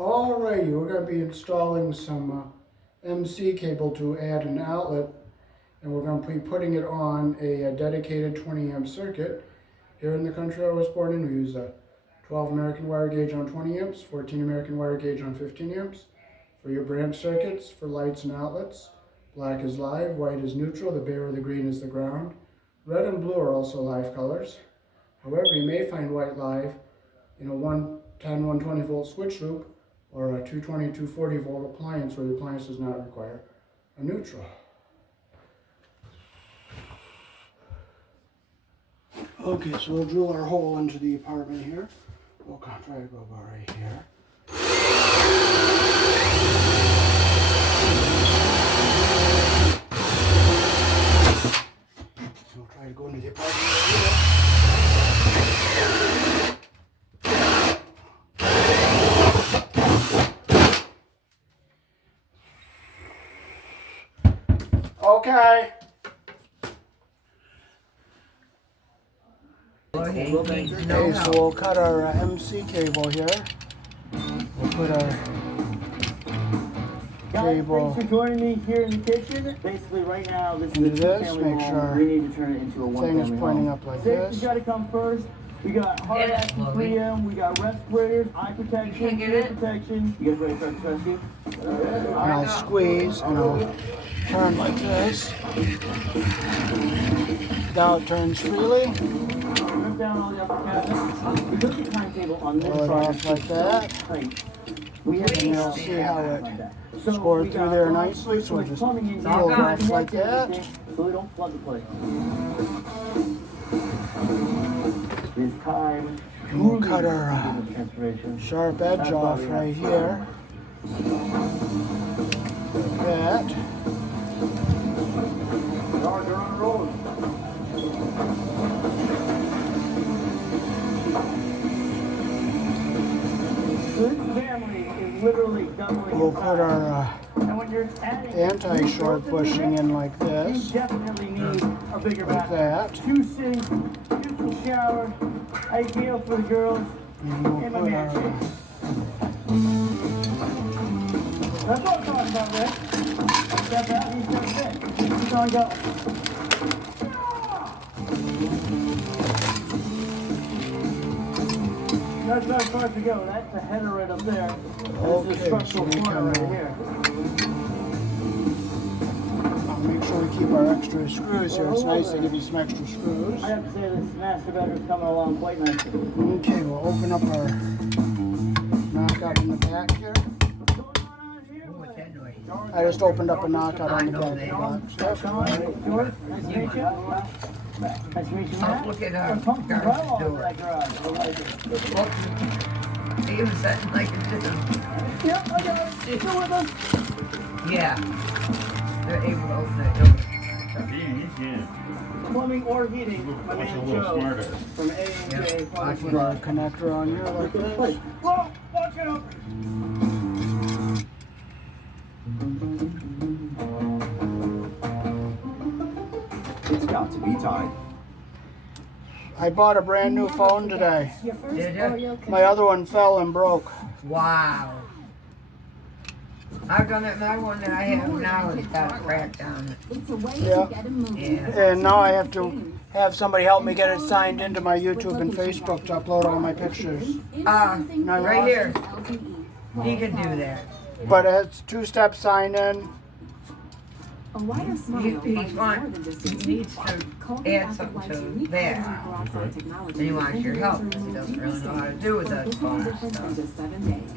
Alrighty, we're going to be installing some MC cable to add an outlet, and we're going to be putting it on a dedicated 20 amp circuit. Here in the country I was born in, we use a 12 American wire gauge on 20 amps, 14 American wire gauge on 15 amps. For your branch circuits, for lights and outlets, black is live, white is neutral, the bay or the green is the ground. Red and blue are also live colors. However, you may find white live in a 110, 120 volt switch loop, or a 220, 240 volt appliance where the appliance does not require a neutral. Okay, so we'll drill our hole into the apartment here. We'll try to go about right here. We'll try to go into the apartment right here. Okay. Okay, so we'll cut our MC cable here. We'll put our cable. Thanks for joining me here in the kitchen. Basically, right now, this is a two-family make home. sure We need to turn it into a one-family thing is pointing home. up like Safety's this. got to come first. We got hard action freedom, we got respirators, eye protection, ear protection. You guys ready to start the rescue? And I'll squeeze and I'll turn like this. Now it turns freely. Rip down all the upper cabinets. We took the timetable on this Pull it off like that. tight. We have And you'll see how it scored through there nicely. So we'll just pull it off like that. So we don't flood the place. This time, And we'll cut our sharp edge off right here. Like that. They're on a roll. This family is literally doubling. We'll put our and when you're adding anti-short bushing in like you this. definitely need a bigger Like bathroom. that. 2 sinks, beautiful shower, ideal for the girls. And we'll And my put man our Chase. That's what I'm talking about, Rick. Step out and step in. Keep on going. That's not far to go. That's the header right up there. This Okay, is the structural so we corner can, right here. make sure we keep our extra screws here. It's nice to give you some extra screws. I have to say this master bedroom's coming along quite nicely. Okay, we'll open up our knockout in the back here. What's going on out here? I just opened up a knockout on the back of the box. Yep. Sean, George, nice to meet you. Nice to meet you, Matt. Look at There's our pumpkin garage drywall in door. that garage. I like it. He was sitting like a chicken. Yep, I got it. Still with us. Yeah. They're able to open that door. Plumbing or heating. My man Joe from A&J Plumbing Put our connector on here like this. Whoa, watch out. It's got to be time. I bought a brand new phone today. Your first Did ya? Oreo My other one fell and broke. Wow. I've done it, my one that I have now has got a crack on it. It's a way Yeah. to get a movie. Yeah. And now I have to have somebody help me get it signed into my YouTube and Facebook to upload all my pictures. Right here. He can do that. But it's two-step sign in. A wider smile He's finds more fine. than just He a needs tooth. to Colgate add Active something White's to unique that. hydrogen peroxide technology And he wants your and help removes because he doesn't deep really know how to stains. do with that This is phone different in stuff. just 7 days.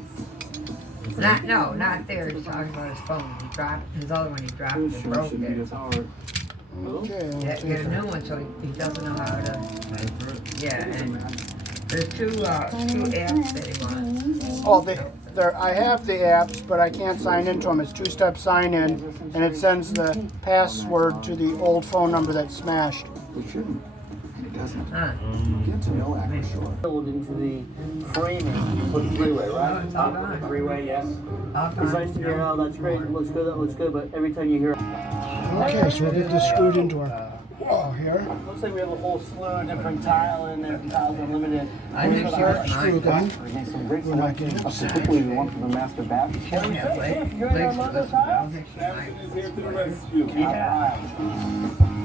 Not there. He's talking about his phone. He dropped his other one. He dropped it and broke it. Okay, I'll Yeah, take get a new it. one so he doesn't know how to. Yeah, and there's two apps that he wants. Oh, I have the apps, but I can't sign into them. It's two-step sign in, and it sends the password to the old phone number that's smashed. It shouldn't. And it doesn't. Huh. Get to know Acrisure. Build into the framing. Put the freeway, right? It's all gone. Freeway, yes. All It's nice to hear, oh, that's great, it looks good, that looks good, but every time you hear Okay, so we'll get this screwed into our wall here. Looks like we have a whole slew of different tile in there from Tiles Unlimited. I think so. Insert screw gun. We made some great We're not getting selections, upset. particularly the one for the master bath. Yeah, Blake for this one. I don't think she likes it. Yeah.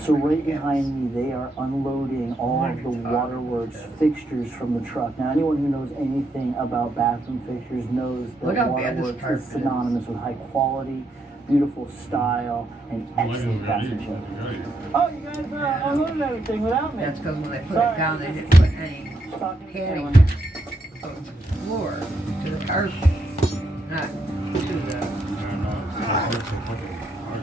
So right behind me, they are unloading all of the Waterworks fixtures from the truck. Now, anyone who knows anything about bathroom fixtures knows that Look how bad this Waterworks carpet is is. synonymous with high quality, beautiful style, and excellent craftsmanship. Oh, you guys unloaded everything without me. That's because when they put Sorry. it down, they didn't put any Talking to padding Cameron. of the floor to the carpet, not to the.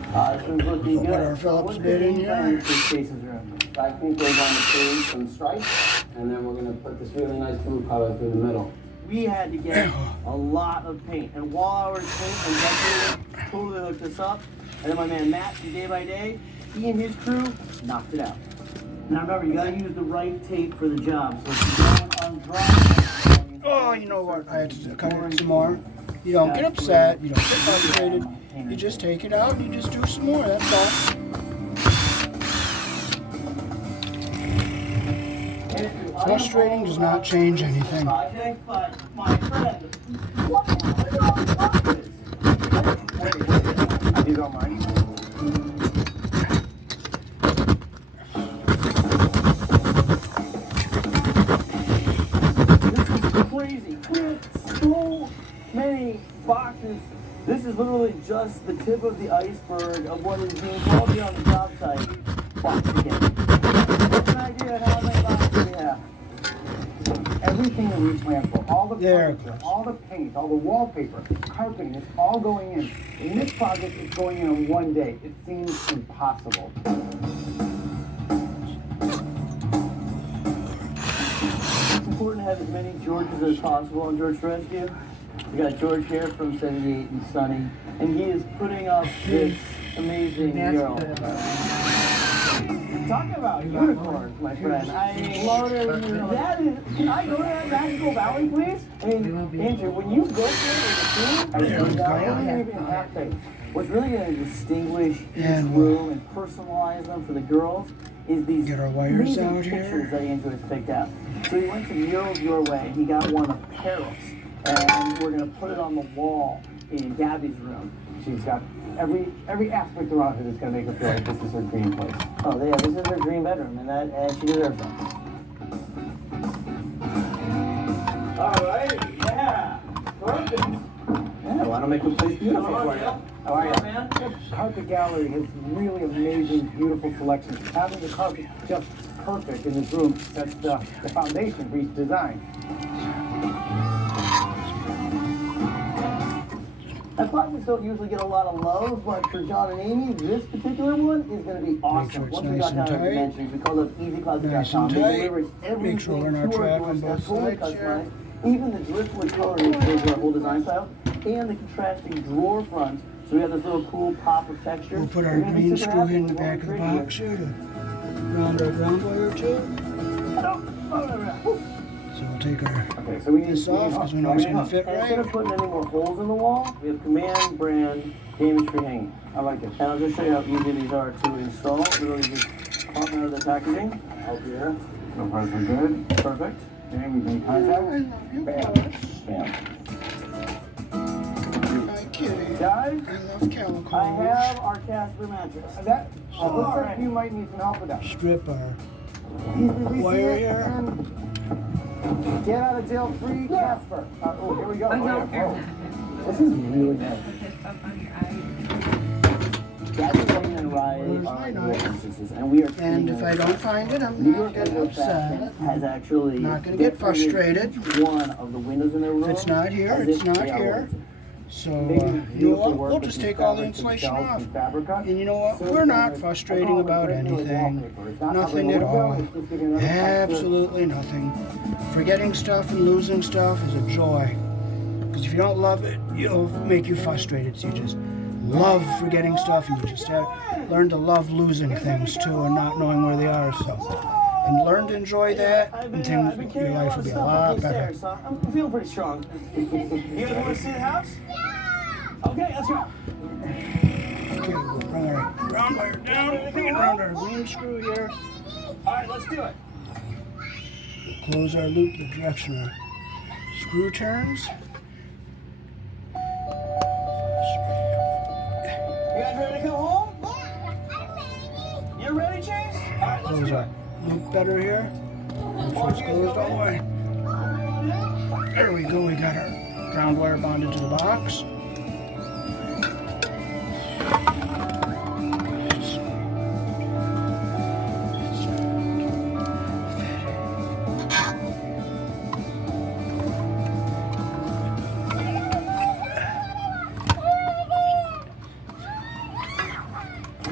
This one's looking Put good. our Phillips What's bit the in game here. plan for Chase's room? I think we're going to change some stripes, and then we're going to put this really nice blue color through the middle. We had to get a lot of paint, and while I was painting and decorating, totally hooked this up. And then my man Matt from Day by Day, he and his crew knocked it out. Now remember, you gotta use the right tape for the job. So if you're going on dry, Oh, you know what? I had to cut it some more. You don't get upset. You don't get frustrated. You just take it out and you just do some more. That's all. Frustrating does not change anything. project, but my friend, what the hell is These are mine. crazy. We have so many boxes. This is literally just the tip of the iceberg of what is being called here on the job site. Box again. What's an idea of how many boxes we have? Everything that we plan for, all the There it furniture, goes. all the paint, all the wallpaper, carpeting, it's all going in. In this project, it's going in one day. It seems impossible. It's important to have as many Georges as possible on George Rescue. We got George here from 78 and Sunny, and he is putting up this amazing That's mural. good about Talk about unicorns, my friend. I mean, that is. Can I go to that magical valley, please? I mean, Andrew, when you go there with the There we food, go. I don't even have to. What's really going to distinguish each And room and personalize them for the girls is these Get our wires amazing out here. pictures that Andrew has picked out. So he went to Murals Your Way, and he got one of Paris, and we're going to put it on the wall in Gabby's room. She's got every aspect around her that's going to make her feel like this is her dream place. Oh, yeah, this is her dream bedroom, and she deserves that. All right, yeah, perfect. Yeah, want to make the place beautiful for you. How are you? man? Carpet Gallery has really amazing, beautiful collections. Having the carpet just perfect in this room sets the foundation for each design. That projects don't usually get a lot of love, but for John and Amy, this particular one is going to be awesome. sure it's Once we nice got and down to tight. dimensions, we call it easycloset.com. Nice and They tight. deliver everything Make sure we're on our to our track on doorstep, both totally sides here. customized. Even the driftwood coloring goes with our whole design style, and the contrasting drawer fronts. So we have this little cool pop of texture. We'll put our You're gonna be green super screw happy in the with what back of we the created box here to round our ground wire too. So we'll take our Okay, so we need this off because we know it's going to fit And instead of right. putting any more holes in the wall, we have Command brand damage-free hanging. I like it. And I'll just show you how easy these are to install. Literally just pop them out of the packaging. Up here. So far, so good. Perfect. Okay, we can I contact. love you, Bam. Alice. Bam. My kitty. Guys, I love calico. I have our Casper mattress. That looks like you might need some help with that. Strip our We wire see it, here. and get out of jail free, Casper. Oh, here we go. I know. Oh, yeah. This is really nice. Gabby, Wayne, and Riley Where's are my our knife? princesses, and we are And if I don't find it, I'm New not York getting Window upset. Fashion has actually Not gonna get decorated frustrated. each one of the windows in their room. If it's not here, as it's if not they are here. ones. So, They do you know beautiful what? work We'll with just these take all the fabrics and insulation shelves off. and Fabrica. And you know what? So We're not it's frustrating about regular anything. wallpaper. It's not Nothing covering at the window, all. it's just giving another texture. Absolutely nothing. Forgetting stuff and losing stuff is a joy. Because if you don't love it, it'll make you frustrated. So you just love forgetting stuff and you just have learn to love losing things too and not knowing where they are. So, and learn to enjoy that, I've and been, I've been things, your carrying life a will be a lot of lot stuff up better. these stairs, so I'm feeling pretty strong. You guys want to see the house? Okay, let's go. Okay, we'll bring our ground wire down, bring it around our green screw here. All right, let's do it. Close our loop the direction our screw turns. You guys ready to come home? You're ready, Chase? All right, let's Close do our it. loop better here. Make sure it's closed all the way. There we go, we got our ground wire bonded to the box.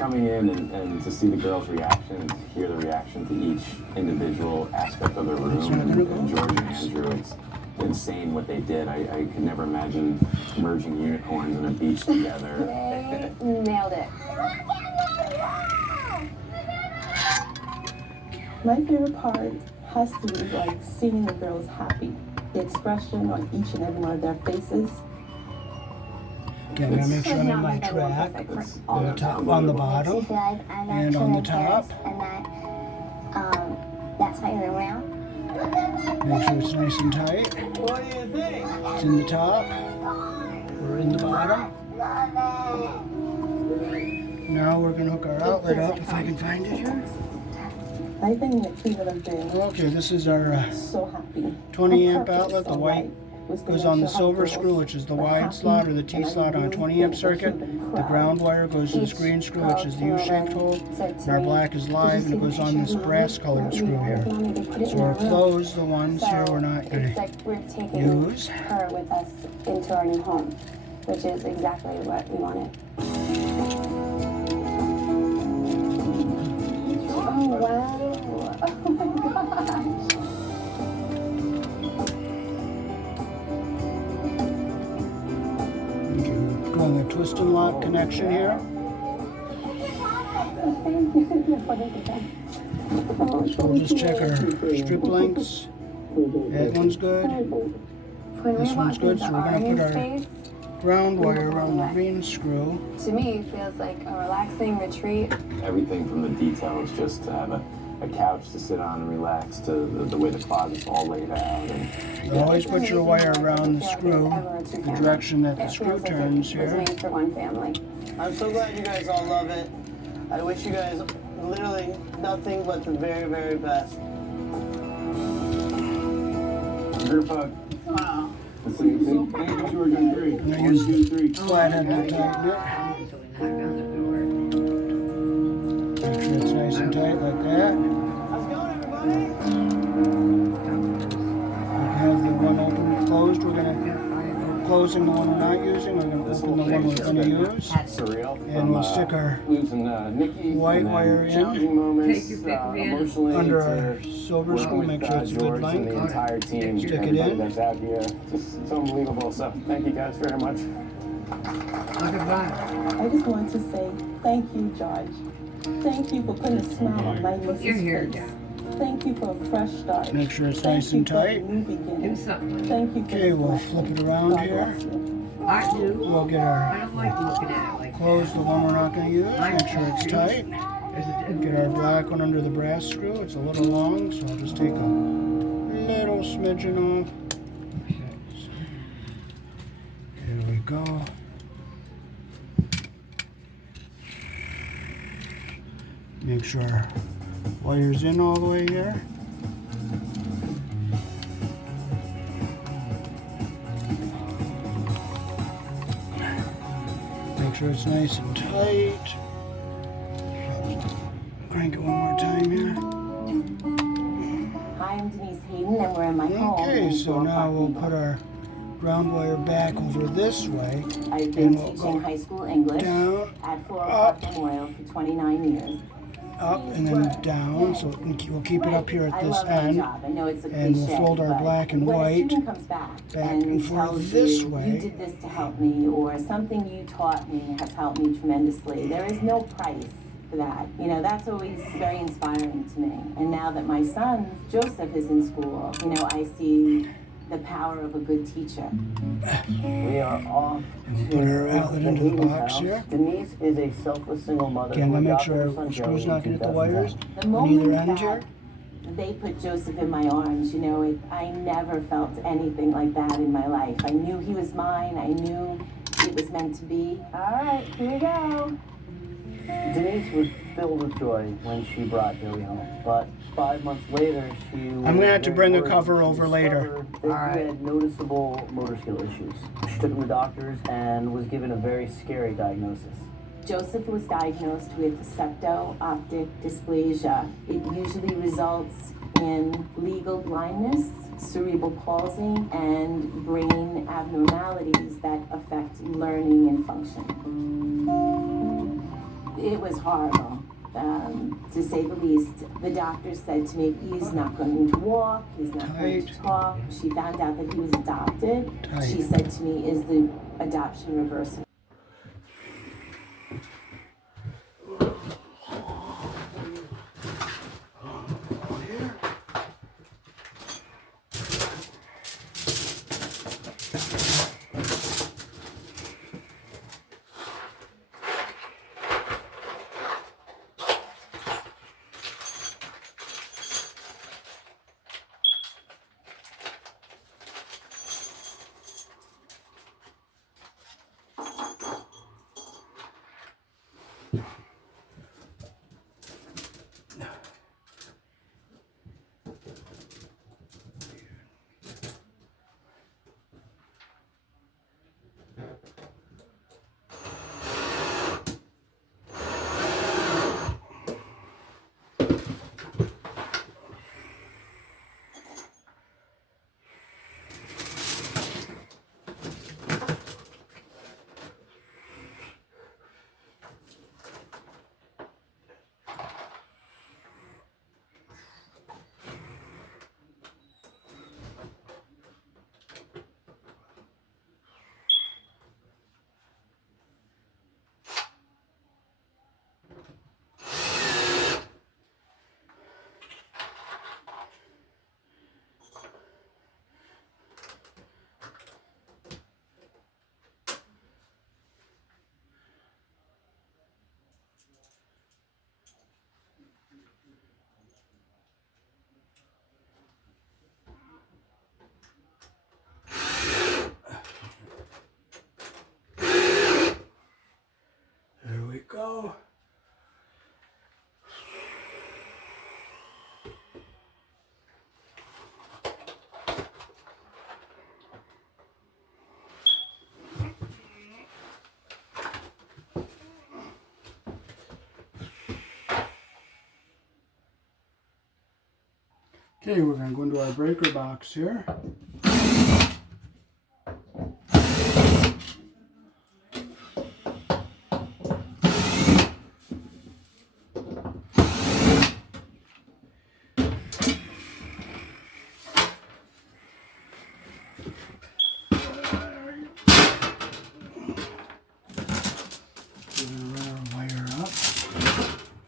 Coming in and to see the girls' reaction, to hear the reaction to each individual aspect of the room, and George and Andrew, it's insane what they did. I could never imagine merging unicorns and a beach together. They nailed it. My favorite part has to be like seeing the girls happy. The expression on each and every one of their faces. Okay, I'm gonna make sure I'm on my track. On the top, on the bottom, and on the top. And that's how you're around. Make sure it's nice and tight. What do you think? It's in the top. We're in the bottom. Now we're gonna hook our outlet up if I can find it here. I think the key that I've been Okay, this is our so happy. 20 My amp purpose, outlet. The all white right, was to goes make on the sure our silver girls screw, which is the were wide happy, slot or the T and I slot on a really 20 amp think that circuit. she'd been The proud. ground wire goes to this Each green screw, girl which is the came over U-shaped hole. said And to our me, black is "Did you live, and see it the goes on pictures, this Mommy? brass colored You screw know, here. Mommy, they put it So in we're our room." closed, the ones here we're not It's gonna like we're taking use. her with us into our new home, which is exactly what we wanted. Oh wow! Oh my gosh! Doing a twist and lock connection here. So we'll just check our strip lengths. That one's good. This one's good, so we're gonna put our ground wire around the green screw. To me, it feels like a relaxing retreat. Everything from the details, just to have a couch to sit on and relax, to the way the closet's all laid out. And Always put your wire around the screw, the direction that the It screw feels like turns it was here. made for one family. I'm so glad you guys all love it. I wish you guys literally nothing but the very, very best. group hug. Wow. The same thing. I think you were doing great. And I 1, use 2, 3. flathead to tighten it. Make sure it's nice and tight like that. How's it going, everybody? We have the one open closed. We're closing the one we're not using. We're going to open the one we're going to use. Surreal. And we'll stick our losing Nikki. white wire in Challenging moments. Take your pick, man. Emotionally. under to our silver work screw. with, Make sure it's a good George and the length. entire team. Stick it everybody in. that's out here. Just it's unbelievable. So thank you guys very much. I just want to say thank you, George. Thank you for putting a smile on my Put your niece's hair face. down. Thank you for a fresh start. Make sure it's Thank nice you and for a tight. new Do beginning. something. Thank you for Okay, this we'll blessing. flip it around God here. bless you. I do. We'll get I our don't like looking at it like close the one we're not going to use. Make sure it's tight. that. Get our black one under the brass screw. It's a little long, so I'll just take a little smidgen off. There we go. Make sure our wire's in all the way here. Make sure it's nice and tight. Crank it one more time here. Hi, I'm Denise Hayden, and we're in my home. Okay, in so Thorpe now Park, we'll New put York. our ground wire back over this way. I've been and we'll teaching go high school English down, at Thorpe up. Park Memorial for 29 years. up, and then down. So we'll keep it up here at I this love my end. job. I know it's a and we'll cliche, fold our but black and when white a student comes back and and forth tells this you, way. you did this to help me, or something you taught me has helped me tremendously, there is no price for that. You know, that's always very inspiring to me. And now that my son, Joseph, is in school, you know, I see the power of a good teacher. We are off And to we'll put our outlet into the Hayden box house. here. Denise is a selfless single mother. Again, who to make adopted sure her son our Joey screw's in not gonna hit the 2010. wires The on moment either end that here. they put Joseph in my arms, you know, I never felt anything like that in my life. I knew he was mine. I knew it was meant to be. All right, here we go. Denise was filled with joy when she brought Joey home, but 5 months later, she was I'm gonna have to very bring a worried cover when she over later. discovered that he had noticeable motor skill issues. She took him to doctors and was given a very scary diagnosis. Joseph was diagnosed with septo-optic dysplasia. It usually results in legal blindness, cerebral palsy, and brain abnormalities that affect learning and function. It was horrible, to say the least. The doctor said to me, he's not going to walk, he's not going to talk. She found out that he was adopted. She said to me, is the adoption reversible? There we go. Okay, we're going to go into our breaker box here.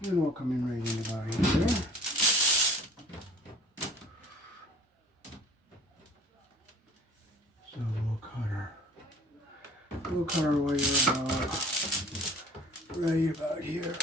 And we'll come in right in about here. So we'll cut our wire about right about here.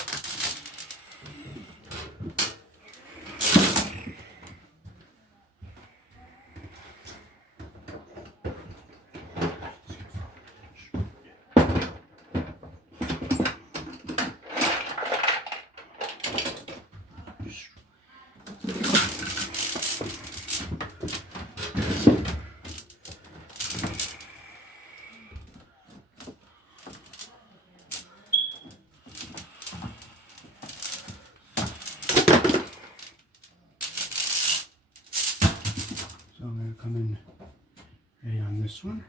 So I'm going to come in right on this one.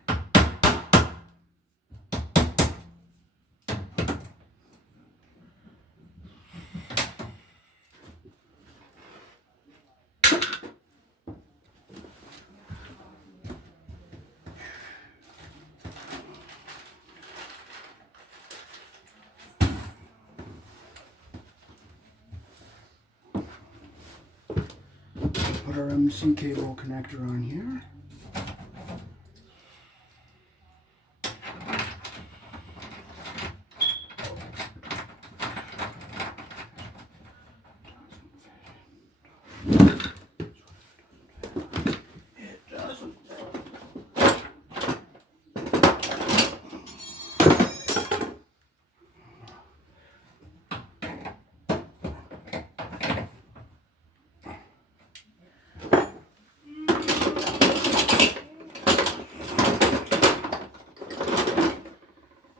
Put our MC cable connector on here. It doesn't.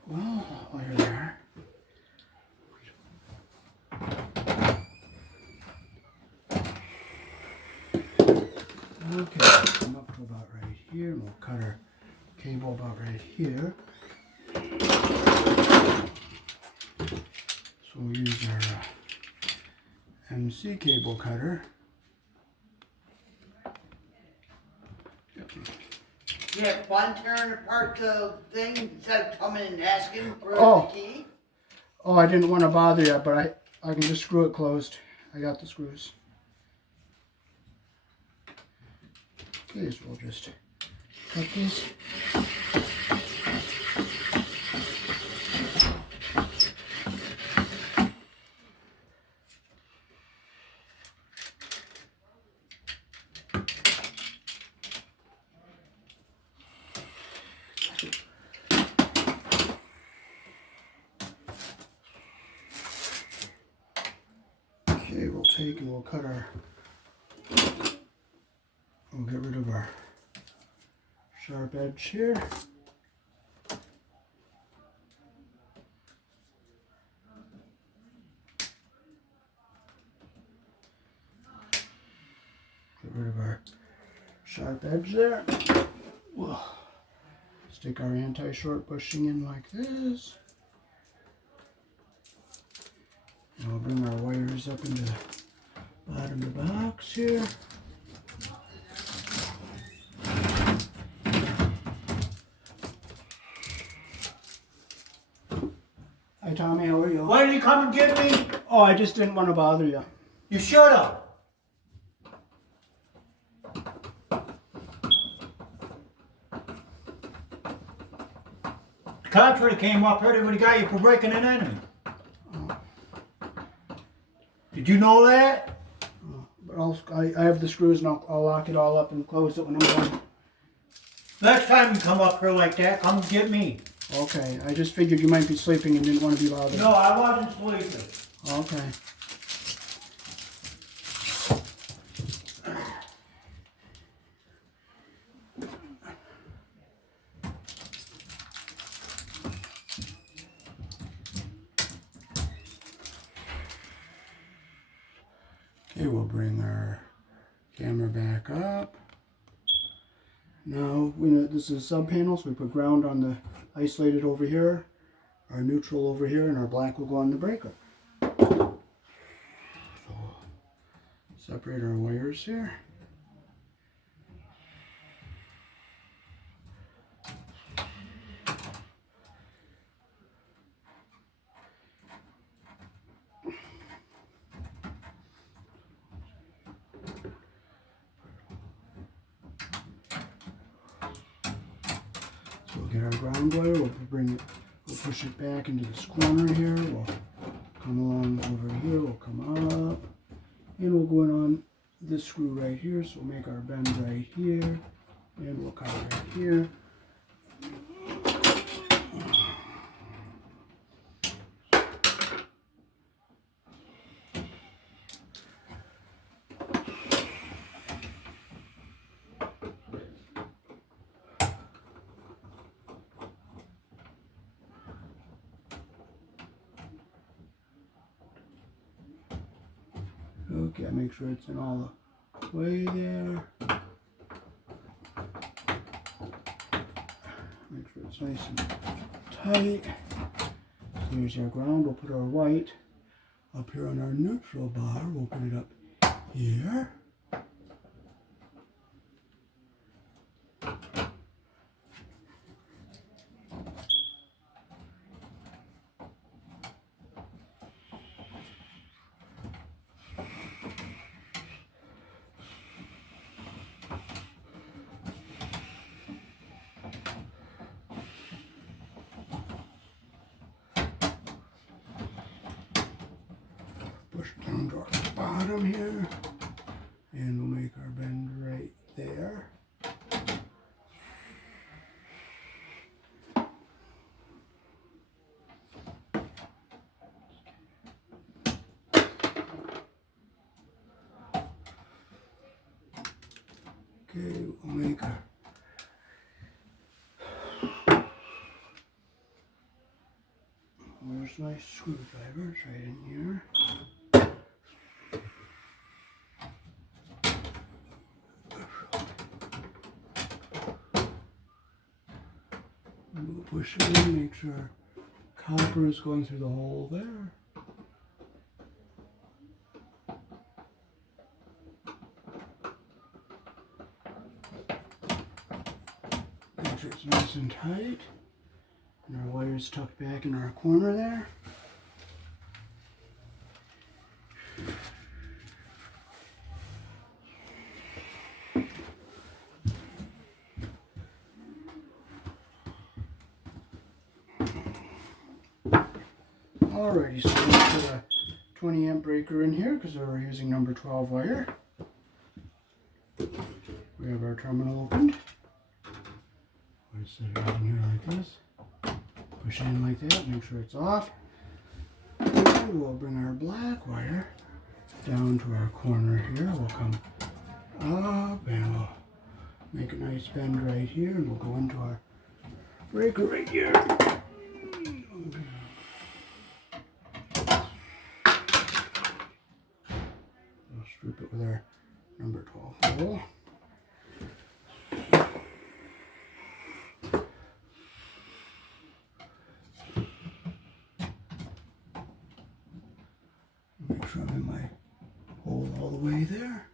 Well, wire there. Okay, come up to about right here, and we'll cut our cable about right here. So we'll use our MC cable cutter. Yep. You have fun tearing apart the thing instead of coming and asking for Oh. the key? Oh, I didn't want to bother you, but I can just screw it closed. I got the screws. Okay, so we'll just cut these. Okay, we'll take and we'll cut our, we'll get rid of our sharp edge here. Get rid of our sharp edge there. Whoa. Stick our anti-short bushing in like this. And we'll bring our wires up into the bottom of the box here. Hi Tommy, how are you? Why did you come and get me? Oh, I just didn't want to bother you. You should have. The cops would have came up here, they would have got you for breaking and entering. Did you know that? But I have the screws and I'll lock it all up and close it when I'm done. Next time you come up here like that, come get me. Okay, I just figured you might be sleeping and didn't want to be bothered. No, I wasn't sleeping. Okay. Okay, we'll bring our camera back up. Now, this is a sub panel, so we put ground on the isolated over here, our neutral over here, and our black will go on the breaker. So, separate our wires here. So we'll get our ground wire, we'll push it back into this corner here, we'll come along over here, we'll come up, and we'll go in on this screw right here, so we'll make our bend right here, and we'll cut right here. Okay, make sure it's in all the way there. Make sure it's nice and tight. So here's our ground. We'll put our white up here on our neutral bar. We'll put it up here. Push down to our bottom here. And we'll make our bend right there. Okay, we'll make a where's my screwdriver? It's right in here. We'll push it in, make sure copper is going through the hole there. Make sure it's nice and tight. And our wire's tucked back in our corner there. Alrighty, so let's put a 20 amp breaker in here because we're using number 12 wire. We have our terminal opened. We'll set it right in here like this. Push in like that, make sure it's off. And we'll bring our black wire down to our corner here. We'll come up and we'll make a nice bend right here and we'll go into our breaker right here. We'll strip it with our number 12 hole. Make sure I'm in my hole all the way there.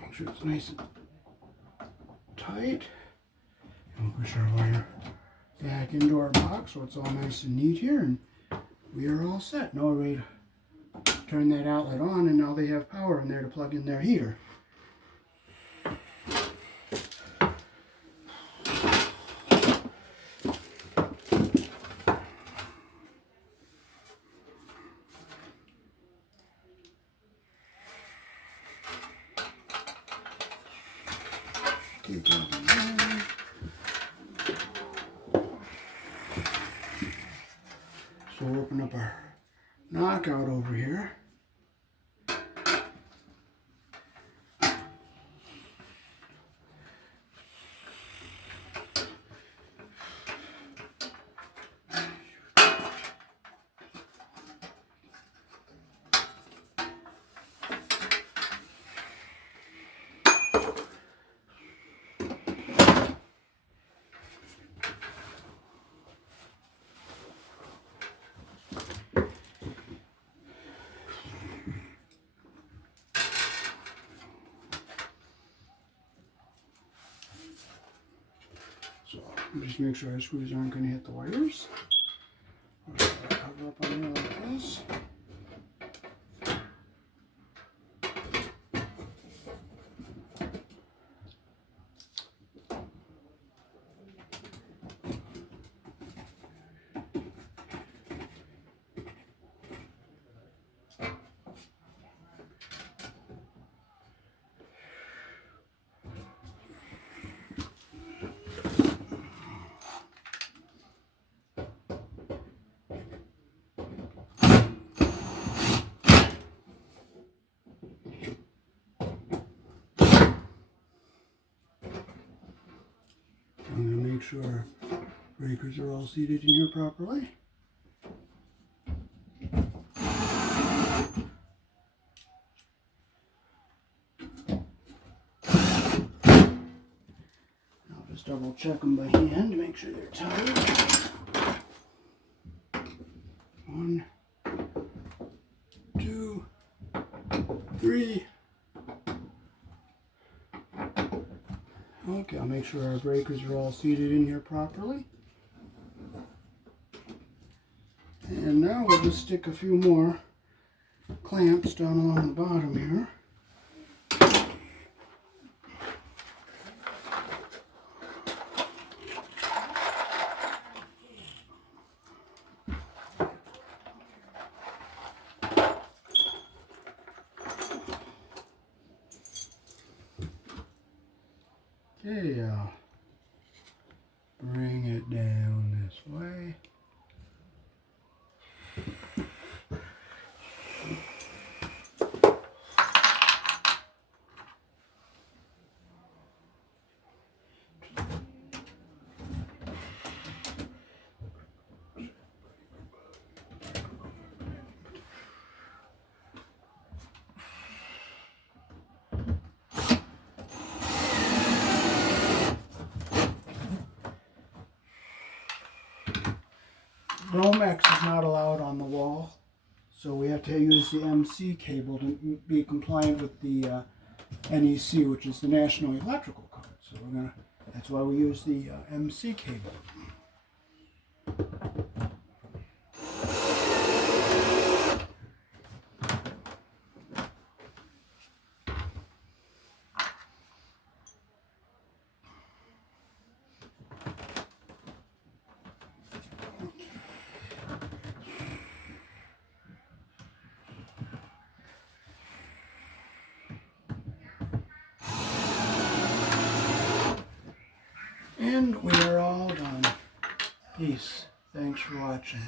Make sure it's nice and tight. And we'll push our wire back into our box so it's all nice and neat here, and we are all set. Now we're ready to turn that outlet on, and now they have power in there to plug in their heater. Okay, so we'll open up our knockout over here. So just make sure our screws aren't going to hit the wires. Cover up on there like this. I'm going to make sure our breakers are all seated in here properly. I'll just double check them by hand to make sure they're tight. 1, 2, 3. Okay, I'll make sure our breakers are all seated in here properly. And now we'll just stick a few more clamps down along the bottom here. Okay, I'll bring it down this way. Romex is not allowed on the wall, so we have to use the MC cable to be compliant with the NEC, which is the National Electrical Code. So that's why we use the MC cable. And we are all done. Peace. Thanks for watching.